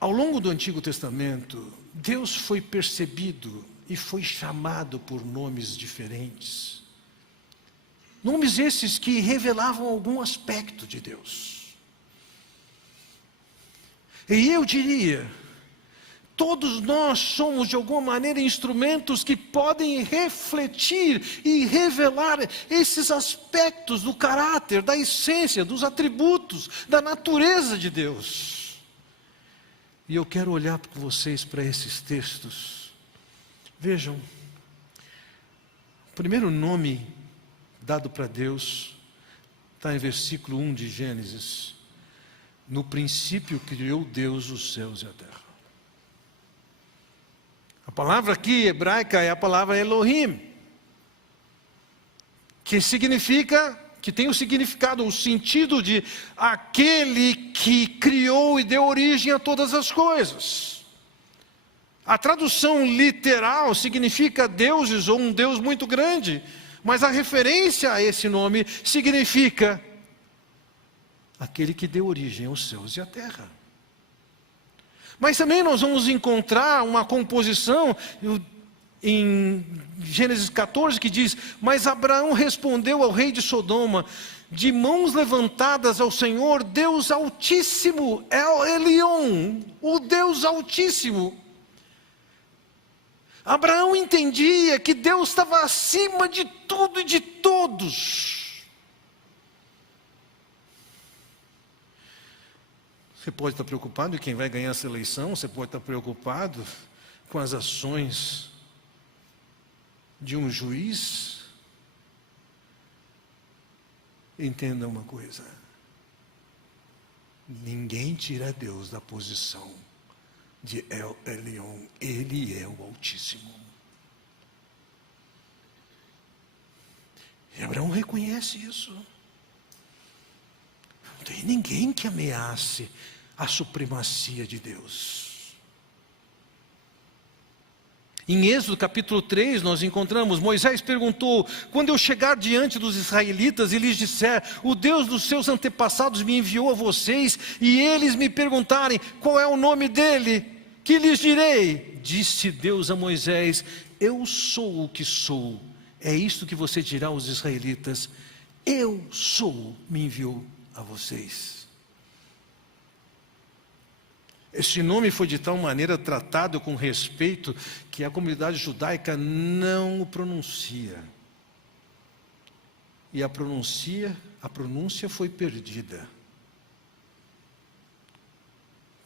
Ao longo do Antigo Testamento, Deus foi percebido e foi chamado por nomes diferentes. Nomes esses que revelavam algum aspecto de Deus. E eu diria, todos nós somos de alguma maneira instrumentos que podem refletir e revelar esses aspectos do caráter, da essência, dos atributos, da natureza de Deus. E eu quero olhar com vocês para esses textos. Vejam, o primeiro nome dado para Deus está em versículo 1 de Gênesis. No princípio criou Deus os céus e a terra. A palavra aqui hebraica é a palavra Elohim, que significa, que tem o significado, o sentido de aquele que criou e deu origem a todas as coisas. A tradução literal significa deuses ou um Deus muito grande, mas a referência a esse nome significa aquele que deu origem aos céus e à terra. Mas também nós vamos encontrar uma composição em Gênesis 14 que diz: mas Abraão respondeu ao rei de Sodoma, de mãos levantadas ao Senhor, Deus Altíssimo, El Elyon, o Deus Altíssimo. Abraão entendia que Deus estava acima de tudo e de todos. Você pode estar preocupado em quem vai ganhar essa eleição, você pode estar preocupado com as ações de um juiz. Entenda uma coisa: ninguém tira Deus da posição de El Elyon, Ele é o Altíssimo. E Abraão reconhece isso. Não tem ninguém que ameace a supremacia de Deus. Em Êxodo capítulo 3 nós encontramos, Moisés perguntou: quando eu chegar diante dos israelitas e lhes disser, o Deus dos seus antepassados me enviou a vocês, e eles me perguntarem qual é o nome dele, que lhes direi? Disse Deus a Moisés: eu sou o que sou. É isto que você dirá aos israelitas: eu sou, me enviou a vocês. Este nome foi de tal maneira tratado com respeito que a comunidade judaica não o pronuncia. E a pronúncia foi perdida.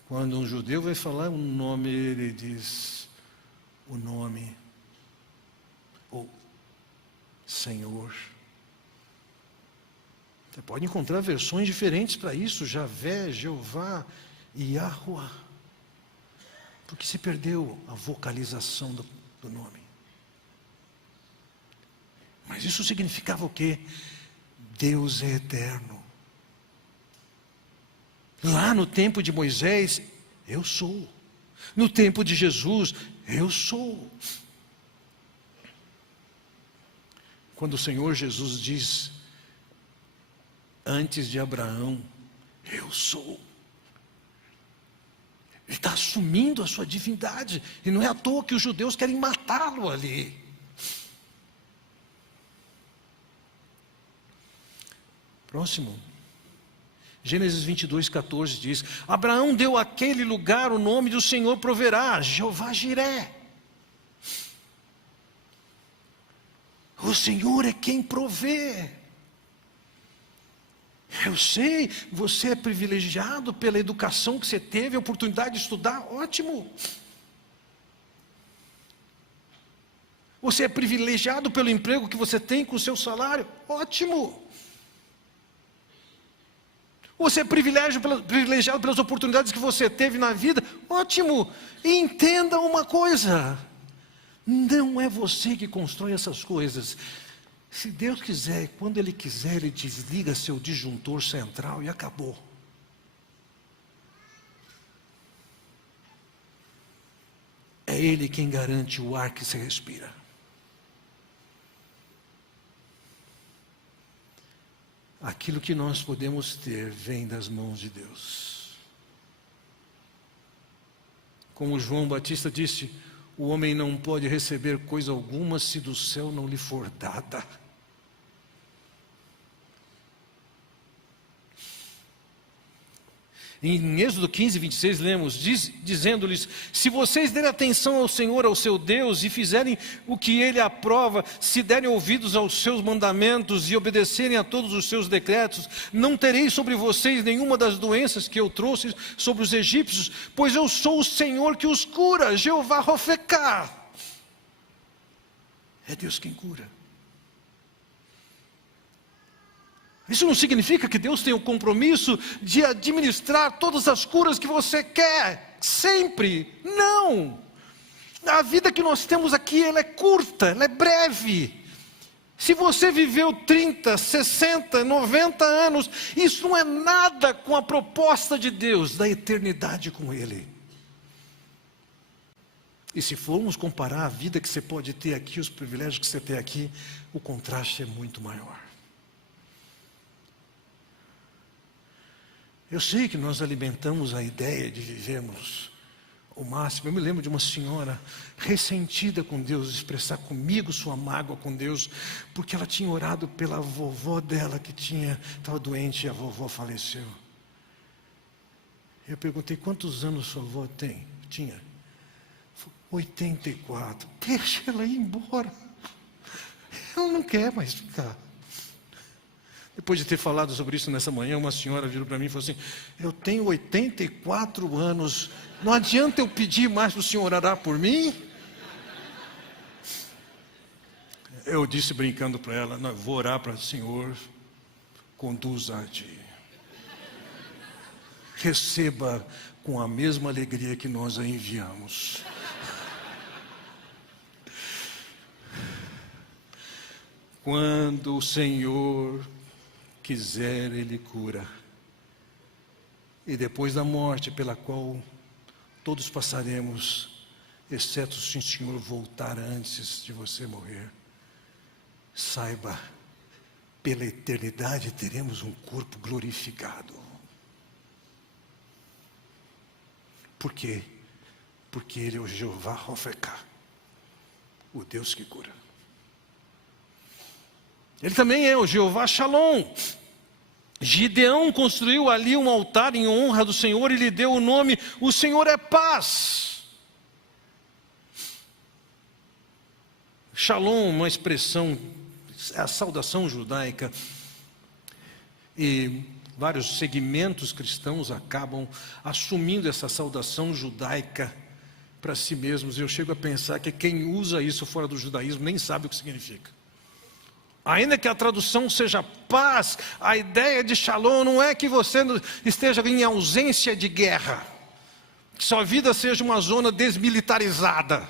Quando um judeu vai falar um nome, ele diz o nome, ou Senhor. Você pode encontrar versões diferentes para isso: Javé, Jeová e Yahuwah, porque se perdeu a vocalização do nome. Mas isso significava o quê? Deus é eterno. Lá no tempo de Moisés, eu sou. No tempo de Jesus, eu sou. Quando o Senhor Jesus diz: antes de Abraão, eu sou. Ele está assumindo a sua divindade. E não é à toa que os judeus querem matá-lo ali. Próximo. Gênesis 22, 14 diz: Abraão deu àquele lugar o nome do Senhor proverá, Jeová Jiré. O Senhor é quem provê. Eu sei, você é privilegiado pela educação que você teve, a oportunidade de estudar, ótimo. Você é privilegiado pelo emprego que você tem com o seu salário, ótimo. Você é privilegiado pelas oportunidades que você teve na vida, ótimo. E entenda uma coisa: não é você que constrói essas coisas. Se Deus quiser, quando Ele quiser, Ele desliga seu disjuntor central e acabou. É Ele quem garante o ar que se respira. Aquilo que nós podemos ter vem das mãos de Deus. Como João Batista disse, o homem não pode receber coisa alguma se do céu não lhe for dada. Em Êxodo 15, 26, lemos, dizendo-lhes: se vocês derem atenção ao Senhor, ao seu Deus, e fizerem o que Ele aprova, se derem ouvidos aos seus mandamentos e obedecerem a todos os seus decretos, não terei sobre vocês nenhuma das doenças que eu trouxe sobre os egípcios, pois eu sou o Senhor que os cura, Jeová Rofecá. É Deus quem cura. Isso não significa que Deus tem o compromisso de administrar todas as curas que você quer, sempre. Não! A vida que nós temos aqui, ela é curta, ela é breve. Se você viveu 30, 60, 90 anos, isso não é nada com a proposta de Deus, da eternidade com Ele. E se formos comparar a vida que você pode ter aqui, os privilégios que você tem aqui, o contraste é muito maior. Eu sei que nós alimentamos a ideia de vivermos o máximo. Eu me lembro de uma senhora ressentida com Deus, expressar comigo sua mágoa com Deus, porque ela tinha orado pela vovó dela que estava doente e a vovó faleceu. Eu perguntei: quantos anos sua avó tinha? 84. Deixa ela ir embora. Ela não quer mais ficar. Depois de ter falado sobre isso nessa manhã, uma senhora virou para mim e falou assim: eu tenho 84 anos, não adianta eu pedir mais para o senhor orar por mim? Eu disse brincando para ela: não, eu vou orar para o Senhor, conduza a ti. Receba com a mesma alegria que nós a enviamos. Quando o Senhor quiser, Ele cura. E depois da morte, pela qual todos passaremos, exceto se o Senhor voltar antes de você morrer, saiba, pela eternidade teremos um corpo glorificado. Por quê? Porque Ele é o Jeová Rofecá, o Deus que cura. Ele também é o Jeová Shalom. Gideão construiu ali um altar em honra do Senhor e lhe deu o nome: o Senhor é paz. Shalom, uma expressão, é a saudação judaica. E vários segmentos cristãos acabam assumindo essa saudação judaica para si mesmos. Eu chego a pensar que quem usa isso fora do judaísmo nem sabe o que significa. Ainda que a tradução seja paz, a ideia de shalom não é que você esteja em ausência de guerra, que sua vida seja uma zona desmilitarizada.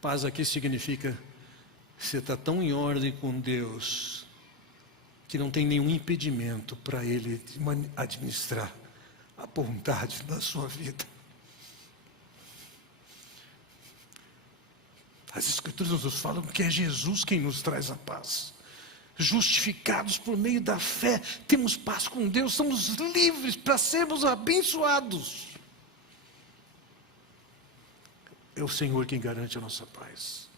Paz aqui significa que você está tão em ordem com Deus, que não tem nenhum impedimento para Ele administrar a bondade da sua vida. As Escrituras nos falam que é Jesus quem nos traz a paz. Justificados por meio da fé, temos paz com Deus, somos livres para sermos abençoados. É o Senhor quem garante a nossa paz.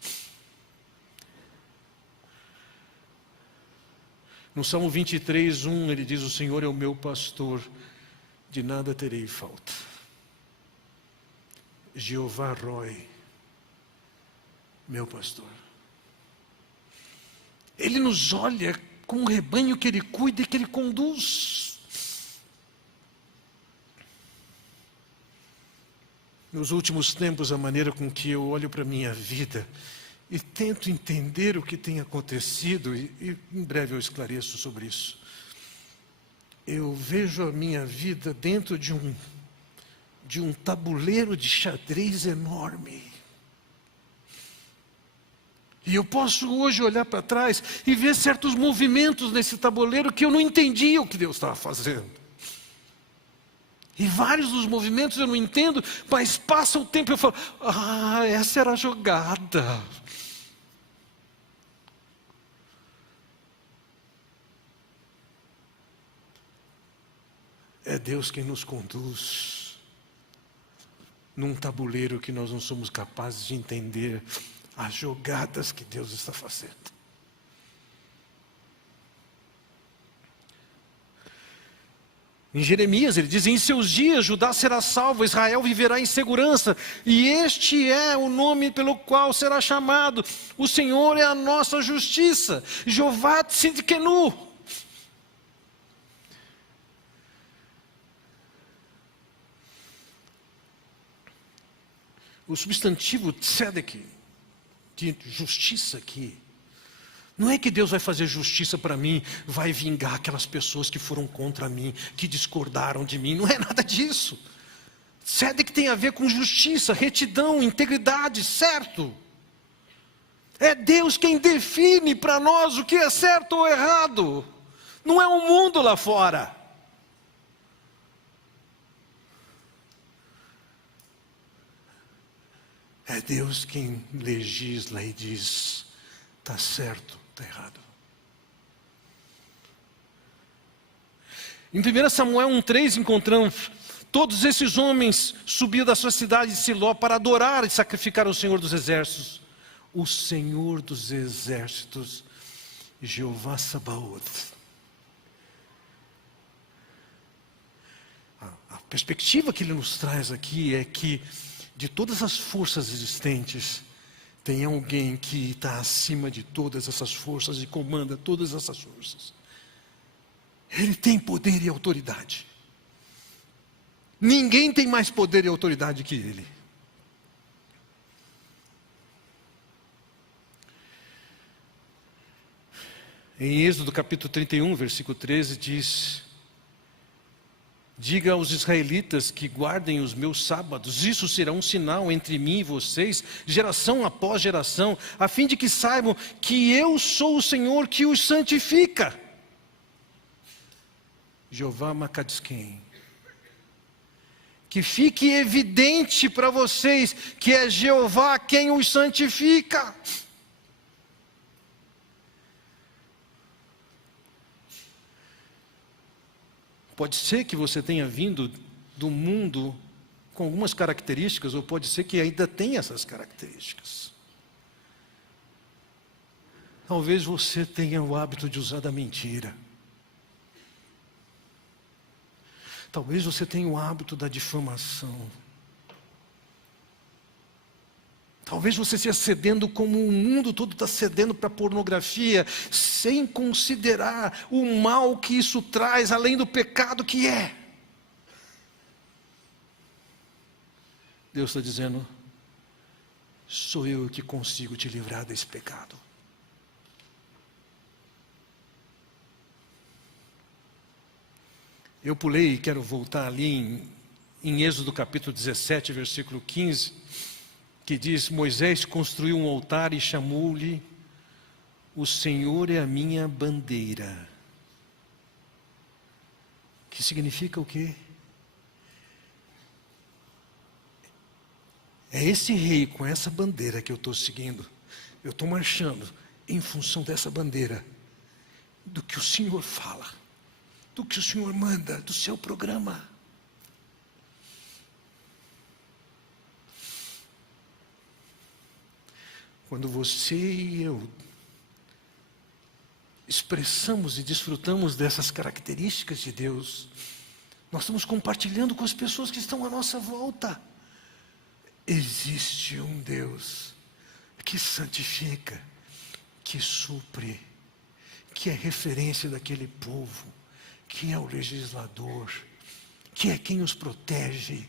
No Salmo 23, 1, ele diz: o Senhor é o meu pastor, de nada terei falta. Jeová Roi, meu pastor. Ele nos olha como um rebanho que Ele cuida e que Ele conduz. Nos últimos tempos, a maneira com que eu olho para a minha vida e tento entender o que tem acontecido, e em breve eu esclareço sobre isso. Eu vejo a minha vida dentro de um tabuleiro de xadrez enorme. E eu posso hoje olhar para trás e ver certos movimentos nesse tabuleiro que eu não entendia o que Deus estava fazendo. E vários dos movimentos eu não entendo, mas passa o tempo e eu falo: essa era a jogada. É Deus quem nos conduz. num tabuleiro que nós não somos capazes de entender as jogadas que Deus está fazendo. Em Jeremias ele diz: em seus dias Judá será salvo, Israel viverá em segurança, e este é o nome pelo qual será chamado: o Senhor é a nossa justiça, Jeová Tzidkenu. O substantivo tzedek, de justiça aqui, não é que Deus vai fazer justiça para mim, vai vingar aquelas pessoas que foram contra mim, que discordaram de mim, não é nada disso. Tzedek tem a ver com justiça, retidão, integridade, certo? É Deus quem define para nós o que é certo ou errado, não é o mundo lá fora. É Deus quem legisla e diz: está certo, está errado. Em 1 Samuel 1,3 encontramos: todos esses homens subiam da sua cidade de Siló para adorar e sacrificar ao Senhor dos Exércitos. O Senhor dos Exércitos, Jeová Sabaoth. A perspectiva que ele nos traz aqui é que de todas as forças existentes, tem alguém que está acima de todas essas forças e comanda todas essas forças. Ele tem poder e autoridade. Ninguém tem mais poder e autoridade que ele. Em Êxodo capítulo 31, versículo 13, diz: diga aos israelitas que guardem os meus sábados, isso será um sinal entre mim e vocês, geração após geração, a fim de que saibam que eu sou o Senhor que os santifica. Jeová Makadisken. Que fique evidente para vocês que é Jeová quem os santifica. Pode ser que você tenha vindo do mundo com algumas características, ou pode ser que ainda tenha essas características. Talvez você tenha o hábito de usar da mentira. Talvez você tenha o hábito da difamação. Talvez você esteja cedendo como o mundo todo está cedendo para a pornografia, sem considerar o mal que isso traz, além do pecado que é. Deus está dizendo: sou eu que consigo te livrar desse pecado. Eu pulei e quero voltar ali em Êxodo capítulo 17, versículo 15, que diz: Moisés construiu um altar e chamou-lhe: o Senhor é a minha bandeira. Que significa o quê? É esse rei com essa bandeira que eu estou seguindo. Eu estou marchando em função dessa bandeira, do que o Senhor fala, do que o Senhor manda, do seu programa. Quando você e eu expressamos e desfrutamos dessas características de Deus, nós estamos compartilhando com as pessoas que estão à nossa volta. Existe um Deus que santifica, que supre, que é referência daquele povo, que é o legislador, que é quem os protege.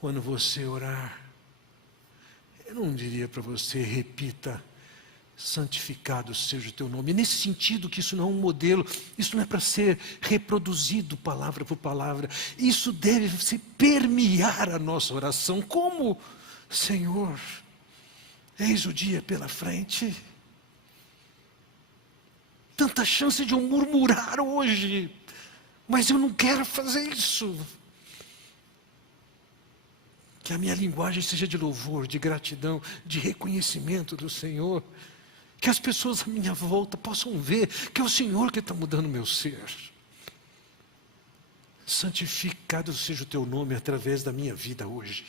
Quando você orar, eu não diria para você: repita, santificado seja o teu nome. Nesse sentido que isso não é um modelo, isso não é para ser reproduzido palavra por palavra. Isso deve se permear a nossa oração. Como? Senhor, eis o dia pela frente. Tanta chance de eu murmurar hoje, mas eu não quero fazer isso. Que a minha linguagem seja de louvor, de gratidão, de reconhecimento do Senhor. Que as pessoas à minha volta possam ver que é o Senhor que está mudando o meu ser. Santificado seja o teu nome através da minha vida hoje.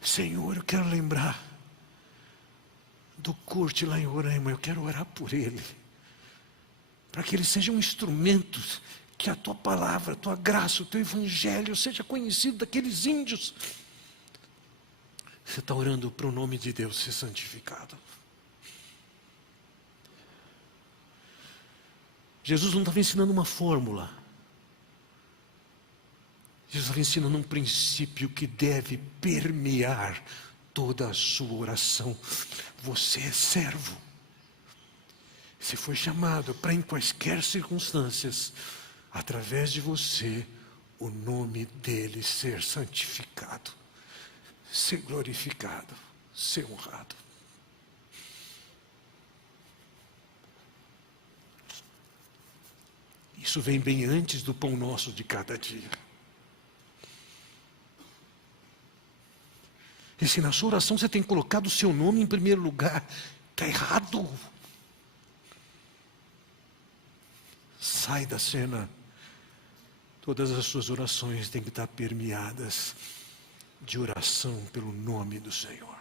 Senhor, eu quero lembrar do Kurt lá em Roraima, eu quero orar por ele, para que ele seja um instrumento, que a tua palavra, a tua graça, o teu evangelho seja conhecido daqueles índios. Você está orando para o nome de Deus ser santificado. Jesus não estava ensinando uma fórmula. Jesus estava ensinando um princípio que deve permear toda a sua oração. Você é servo. Você foi chamado para, em quaisquer circunstâncias, através de você, o nome dele ser santificado, ser glorificado, ser honrado. Isso vem bem antes do pão nosso de cada dia. E se na sua oração você tem colocado o seu nome em primeiro lugar, está errado. Sai da cena. Todas as suas orações têm que estar permeadas de oração pelo nome do Senhor.